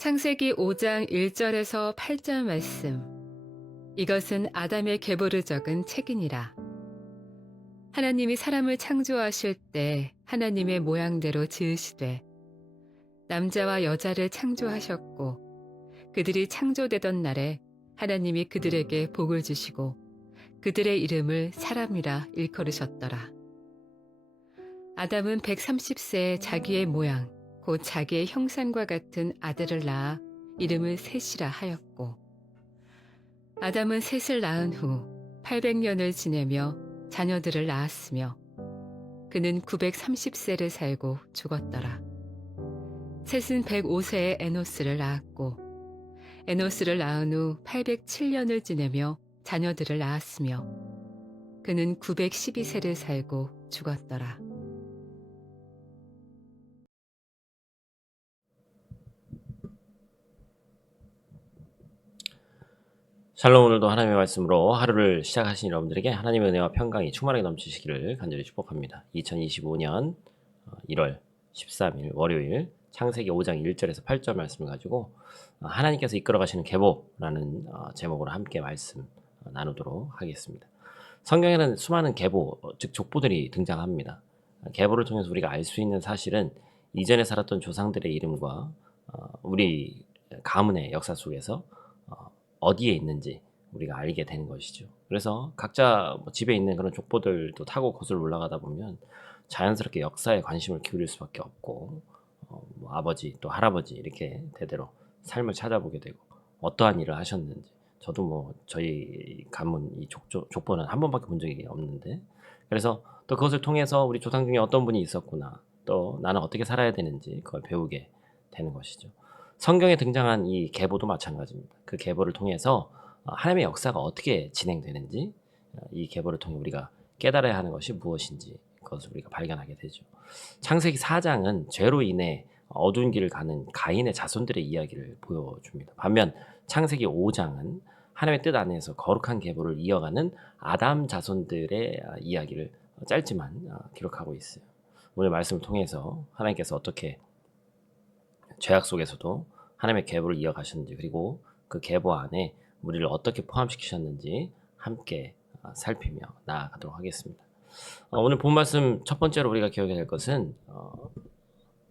창세기 5장 1절에서 8절 말씀. 이것은 아담의 계보를 적은 책이니라. 하나님이 사람을 창조하실 때 하나님의 모양대로 지으시되 남자와 여자를 창조하셨고 그들이 창조되던 날에 하나님이 그들에게 복을 주시고 그들의 이름을 사람이라 일컬으셨더라. 아담은 130세에 자기의 모양 곧 자기의 형상과 같은 아들을 낳아 이름을 셋이라 하였고 아담은 셋을 낳은 후 800년을 지내며 자녀들을 낳았으며 그는 930세를 살고 죽었더라. 셋은 105세에 에노스를 낳았고 에노스를 낳은 후 807년을 지내며 자녀들을 낳았으며 그는 912세를 살고 죽었더라. 샬롬. 오늘도 하나님의 말씀으로 하루를 시작하신 여러분들에게 하나님의 은혜와 평강이 충만하게 넘치시기를 간절히 축복합니다. 2025년 1월 13일 월요일 창세기 5장 1절에서 8절 말씀을 가지고 하나님께서 이끌어 가시는 계보라는 제목으로 함께 말씀 나누도록 하겠습니다. 성경에는 수많은 계보, 즉 족보들이 등장합니다. 계보를 통해서 우리가 알 수 있는 사실은 이전에 살았던 조상들의 이름과 우리 가문의 역사 속에서 어디에 있는지 우리가 알게 되는 것이죠. 그래서 각자 집에 있는 그런 족보들도 타고 거슬러 올라가다 보면 자연스럽게 역사에 관심을 기울일 수밖에 없고 아버지 또 할아버지 이렇게 대대로 삶을 찾아보게 되고 어떠한 일을 하셨는지 저도 저희 가문 이 족보는 한 번밖에 본 적이 없는데 그래서 또 그것을 통해서 우리 조상 중에 어떤 분이 있었구나 또 나는 어떻게 살아야 되는지 그걸 배우게 되는 것이죠. 성경에 등장한 이 계보도 마찬가지입니다. 그 계보를 통해서 하나님의 역사가 어떻게 진행되는지 이 계보를 통해 우리가 깨달아야 하는 것이 무엇인지 그것을 우리가 발견하게 되죠. 창세기 4장은 죄로 인해 어두운 길을 가는 가인의 자손들의 이야기를 보여줍니다. 반면 창세기 5장은 하나님의 뜻 안에서 거룩한 계보를 이어가는 아담 자손들의 이야기를 짧지만 기록하고 있어요. 오늘 말씀을 통해서 하나님께서 어떻게 죄악 속에서도 하나님의 계보를 이어가셨는지 그리고 그 계보 안에 우리를 어떻게 포함시키셨는지 함께 살피며 나아가도록 하겠습니다. 오늘 본 말씀 첫 번째로 우리가 기억해야 될 것은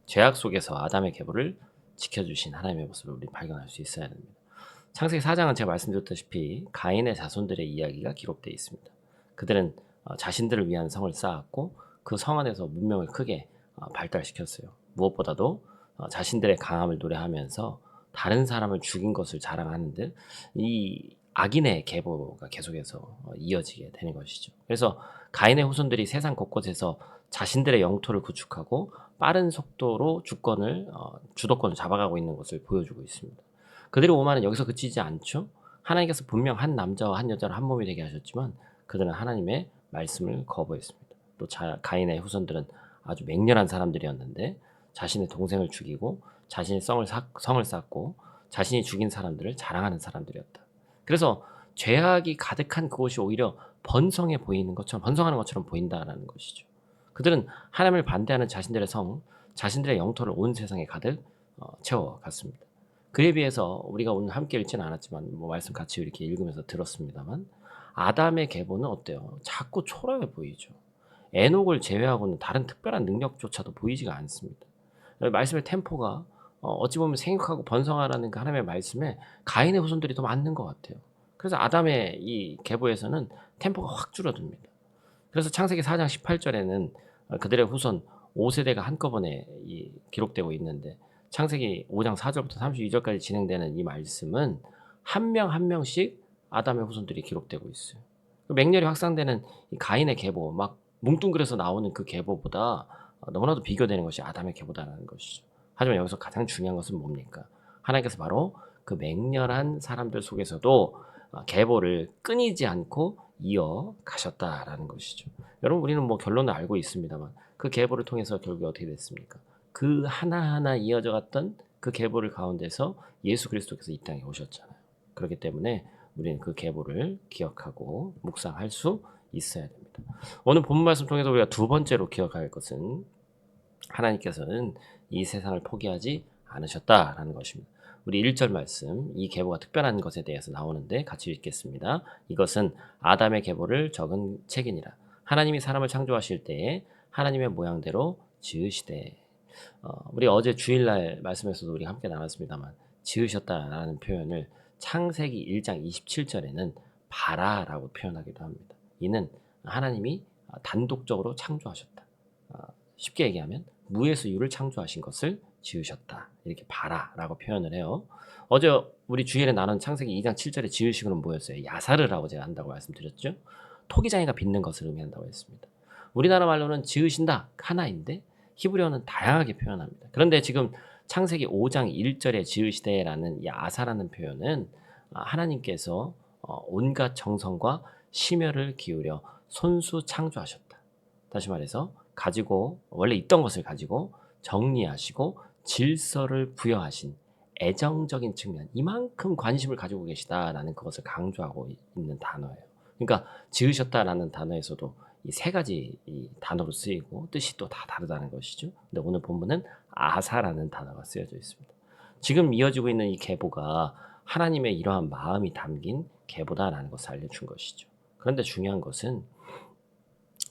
죄악 속에서 아담의 계보를 지켜주신 하나님의 모습을 우리 발견할 수 있어야 됩니다. 창세기 4장은 제가 말씀드렸다시피 가인의 자손들의 이야기가 기록되어 있습니다. 그들은 자신들을 위한 성을 쌓았고 그 성 안에서 문명을 크게 발달시켰어요. 무엇보다도 자신들의 강함을 노래하면서 다른 사람을 죽인 것을 자랑하는데 이 악인의 계보가 계속해서 이어지게 되는 것이죠. 그래서 가인의 후손들이 세상 곳곳에서 자신들의 영토를 구축하고 빠른 속도로 주도권을 잡아가고 있는 것을 보여주고 있습니다. 그들의 오만은 여기서 그치지 않죠. 하나님께서 분명 한 남자와 한 여자를 한 몸이 되게 하셨지만 그들은 하나님의 말씀을 거부했습니다. 또 가인의 후손들은 아주 맹렬한 사람들이었는데 자신의 동생을 죽이고 자신의 성을 쌓고 자신이 죽인 사람들을 자랑하는 사람들이었다. 그래서 죄악이 가득한 그곳이 오히려 번성하는 것처럼 보인다라는 것이죠. 그들은 하나님을 반대하는 자신들의 자신들의 영토를 온 세상에 가득 채워갔습니다. 그에 비해서 우리가 오늘 함께 읽지는 않았지만 말씀 같이 이렇게 읽으면서 들었습니다만 아담의 계보는 어때요? 자꾸 초라해 보이죠. 에녹을 제외하고는 다른 특별한 능력조차도 보이지가 않습니다. 말씀의 템포가 어찌 보면 생육하고 번성하라는 그 하나님의 말씀에 가인의 후손들이 더 맞는 것 같아요. 그래서 아담의 이 계보에서는 템포가 확 줄어듭니다. 그래서 창세기 4장 18절에는 그들의 후손 5세대가 한꺼번에 기록되고 있는데 창세기 5장 4절부터 32절까지 진행되는 이 말씀은 한 명 한 명씩 아담의 후손들이 기록되고 있어요. 맹렬히 확산되는 이 가인의 계보, 막 뭉뚱그려서 나오는 그 계보보다 너무나도 비교되는 것이 아담의 계보다라는 것이죠. 하지만 여기서 가장 중요한 것은 뭡니까? 하나님께서 바로 그 맹렬한 사람들 속에서도 계보를 끊이지 않고 이어가셨다라는 것이죠. 여러분 우리는 결론을 알고 있습니다만 그 계보를 통해서 결국에 어떻게 됐습니까? 그 하나하나 이어져 갔던 그 계보를 가운데서 예수 그리스도께서 이 땅에 오셨잖아요. 그렇기 때문에 우리는 그 계보를 기억하고 묵상할 수 있어야 됩니다. 오늘 본문 말씀 통해서 우리가 두 번째로 기억할 것은 하나님께서는 이 세상을 포기하지 않으셨다라는 것입니다. 우리 1절 말씀, 이 계보가 특별한 것에 대해서 나오는데 같이 읽겠습니다. 이것은 아담의 계보를 적은 책이니라. 하나님이 사람을 창조하실 때에 하나님의 모양대로 지으시되. 우리 어제 주일날 말씀에서도 우리가 함께 나눴습니다만 지으셨다라는 표현을 창세기 1장 27절에는 바라라고 표현하기도 합니다. 이는 하나님이 단독적으로 창조하셨다. 쉽게 얘기하면 무에서 유를 창조하신 것을 지으셨다. 이렇게 바라라고 표현을 해요. 어제 우리 주일에 나눈 창세기 2장 7절의 지으시고는 뭐였어요? 야사르라고 제가 한다고 말씀드렸죠. 토기장이가 빚는 것을 의미한다고 했습니다. 우리나라 말로는 지으신다 하나인데 히브리어는 다양하게 표현합니다. 그런데 지금 창세기 5장 1절에 지으시되라는 이 아사라는 표현은 하나님께서 온갖 정성과 심혈을 기울여 손수 창조하셨다. 다시 말해서 가지고 원래 있던 것을 가지고 정리하시고 질서를 부여하신 애정적인 측면, 이만큼 관심을 가지고 계시다라는 그것을 강조하고 있는 단어예요. 그러니까 지으셨다라는 단어에서도 이 세 가지 이 단어로 쓰이고 뜻이 또 다 다르다는 것이죠. 근데 오늘 본문은 아사라는 단어가 쓰여져 있습니다. 지금 이어지고 있는 이 계보가 하나님의 이러한 마음이 담긴 계보다라는 것을 알려준 것이죠. 그런데 중요한 것은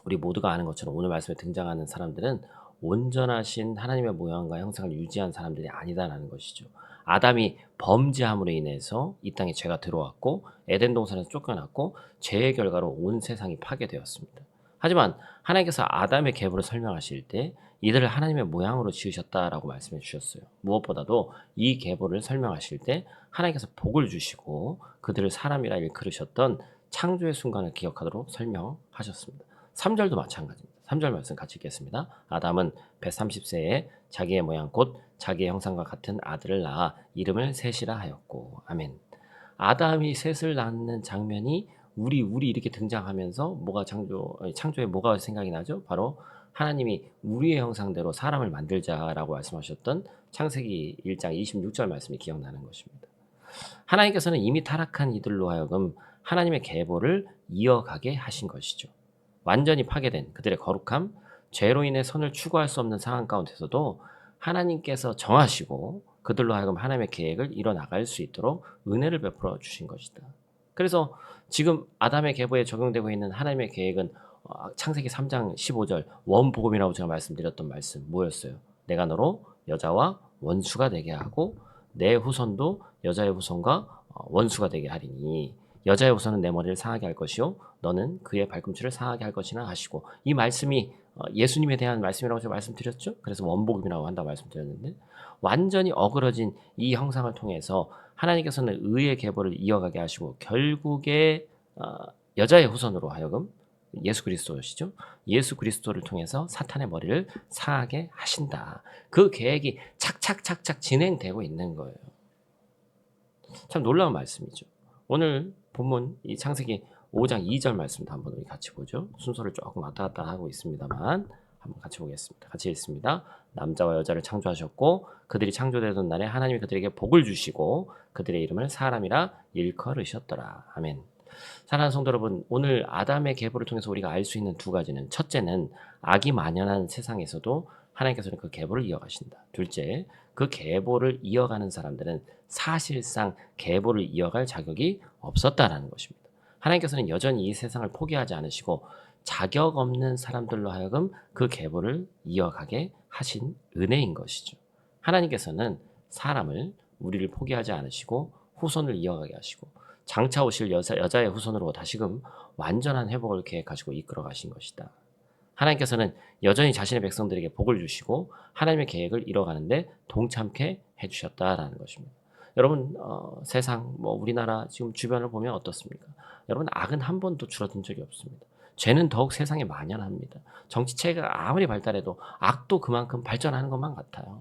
우리 모두가 아는 것처럼 오늘 말씀에 등장하는 사람들은 온전하신 하나님의 모양과 형상을 유지한 사람들이 아니다라는 것이죠. 아담이 범죄함으로 인해서 이 땅에 죄가 들어왔고 에덴 동산에서 쫓겨났고 죄의 결과로 온 세상이 파괴되었습니다. 하지만 하나님께서 아담의 계보를 설명하실 때 이들을 하나님의 모양으로 지으셨다라고 말씀해 주셨어요. 무엇보다도 이 계보를 설명하실 때 하나님께서 복을 주시고 그들을 사람이라 일컬으셨던 창조의 순간을 기억하도록 설명하셨습니다. 3절도 마찬가지입니다. 3절 말씀 같이 읽겠습니다. 아담은 130세에 자기의 모양 곧 자기의 형상과 같은 아들을 낳아 이름을 셋이라 하였고. 아멘. 아담이 셋을 낳는 장면이 우리 이렇게 등장하면서 뭐가 창조에 뭐가 생각이 나죠? 바로 하나님이 우리의 형상대로 사람을 만들자라고 말씀하셨던 창세기 1장 26절 말씀이 기억나는 것입니다. 하나님께서는 이미 타락한 이들로 하여금 하나님의 계보를 이어가게 하신 것이죠. 완전히 파괴된 그들의 거룩함, 죄로 인해 선을 추구할 수 없는 상황 가운데서도 하나님께서 정하시고 그들로 하여금 하나님의 계획을 이뤄나갈 수 있도록 은혜를 베풀어 주신 것이다. 그래서 지금 아담의 계보에 적용되고 있는 하나님의 계획은 창세기 3장 15절 원복음이라고 제가 말씀드렸던 말씀 뭐였어요? 내가 너로 여자와 원수가 되게 하고 내 후손도 여자의 후손과 원수가 되게 하리니 여자의 후손은 내 머리를 상하게 할 것이요 너는 그의 발꿈치를 상하게 할 것이나 하시고, 이 말씀이 예수님에 대한 말씀이라고 제가 말씀드렸죠. 그래서 원복음이라고 한다고 말씀드렸는데 완전히 어그러진 이 형상을 통해서 하나님께서는 의의 계보를 이어가게 하시고 결국에 여자의 후손으로 하여금 예수 그리스도시죠. 예수 그리스도를 통해서 사탄의 머리를 상하게 하신다. 그 계획이 착착착착 진행되고 있는 거예요. 참 놀라운 말씀이죠. 오늘 본문 이 창세기 5장 2절 말씀도 한번 우리 같이 보죠. 순서를 조금 왔다 갔다 하고 있습니다만 한번 같이 보겠습니다. 같이 읽습니다. 남자와 여자를 창조하셨고 그들이 창조되던 날에 하나님이 그들에게 복을 주시고 그들의 이름을 사람이라 일컬으셨더라. 아멘. 사랑하는 성도 여러분, 오늘 아담의 계보를 통해서 우리가 알 수 있는 두 가지는, 첫째는 악이 만연한 세상에서도 하나님께서는 그 계보를 이어가신다. 둘째, 그 계보를 이어가는 사람들은 사실상 계보를 이어갈 자격이 없었다라는 것입니다. 하나님께서는 여전히 이 세상을 포기하지 않으시고 자격 없는 사람들로 하여금 그 계보를 이어가게 하신 은혜인 것이죠. 하나님께서는 사람을, 우리를 포기하지 않으시고 후손을 이어가게 하시고 장차 오실 여자의 후손으로 다시금 완전한 회복을 계획하시고 이끌어 가신 것이다. 하나님께서는 여전히 자신의 백성들에게 복을 주시고 하나님의 계획을 이뤄가는데 동참케 해주셨다라는 것입니다. 여러분, 세상, 우리나라 지금 주변을 보면 어떻습니까? 여러분, 악은 한 번도 줄어든 적이 없습니다. 죄는 더욱 세상에 만연합니다. 정치체계가 아무리 발달해도 악도 그만큼 발전하는 것만 같아요.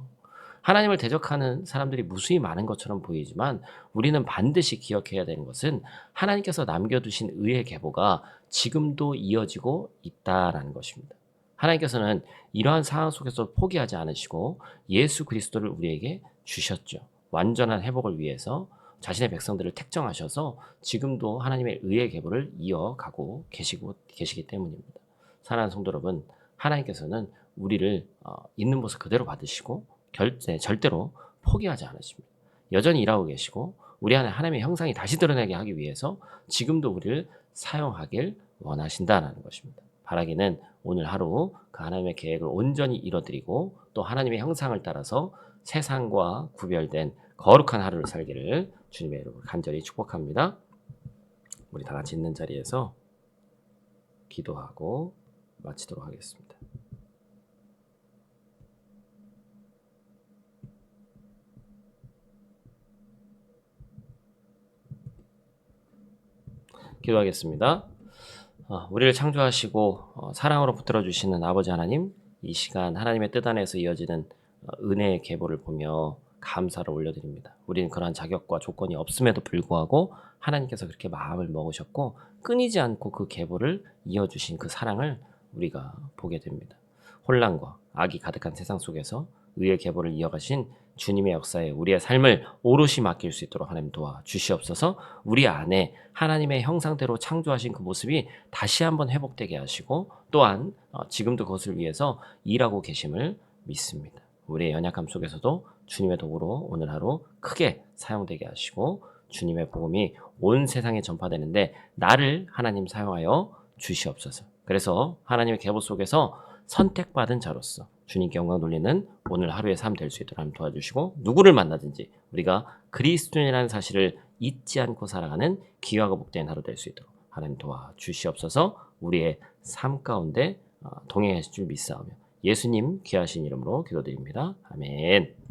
하나님을 대적하는 사람들이 무수히 많은 것처럼 보이지만 우리는 반드시 기억해야 되는 것은 하나님께서 남겨두신 의의 계보가 지금도 이어지고 있다라는 것입니다. 하나님께서는 이러한 상황 속에서 포기하지 않으시고 예수 그리스도를 우리에게 주셨죠. 완전한 회복을 위해서 자신의 백성들을 택정하셔서 지금도 하나님의 의의 계보를 이어가고 계시기 때문입니다. 사랑하는 성도 여러분, 하나님께서는 우리를 있는 모습 그대로 받으시고 절대로 포기하지 않으십니다. 여전히 일하고 계시고 우리 안에 하나님의 형상이 다시 드러나게 하기 위해서 지금도 우리를 사용하길 원하신다라는 것입니다. 바라기는 오늘 하루 그 하나님의 계획을 온전히 이뤄드리고 또 하나님의 형상을 따라서 세상과 구별된 거룩한 하루를 살기를 주님의 이름으로 간절히 축복합니다. 우리 다 같이 있는 자리에서 기도하고 마치도록 하겠습니다. 기도하겠습니다. 우리를 창조하시고 사랑으로 붙들어 주시는 아버지 하나님, 이 시간 하나님의 뜻 안에서 이어지는 은혜의 계보를 보며 감사를 올려드립니다. 우리는 그러한 자격과 조건이 없음에도 불구하고 하나님께서 그렇게 마음을 먹으셨고 끊이지 않고 그 계보를 이어주신 그 사랑을 우리가 보게 됩니다. 혼란과 악이 가득한 세상 속에서 의의 계보를 이어가신 주님의 역사에 우리의 삶을 오롯이 맡길 수 있도록 하나님 도와주시옵소서. 우리 안에 하나님의 형상대로 창조하신 그 모습이 다시 한번 회복되게 하시고 또한 지금도 그것을 위해서 일하고 계심을 믿습니다. 우리의 연약함 속에서도 주님의 도구로 오늘 하루 크게 사용되게 하시고 주님의 복음이 온 세상에 전파되는데 나를 하나님 사용하여 주시옵소서. 그래서 하나님의 계보 속에서 선택받은 자로서 주님께 영광 돌리는 오늘 하루의 삶 될 수 있도록 하나님 도와주시고 누구를 만나든지 우리가 그리스도인이라는 사실을 잊지 않고 살아가는 귀하고 복된 하루 될 수 있도록 하나님 도와주시옵소서. 우리의 삶 가운데 동행하실 줄 믿사오며 예수님 귀하신 이름으로 기도드립니다. 아멘.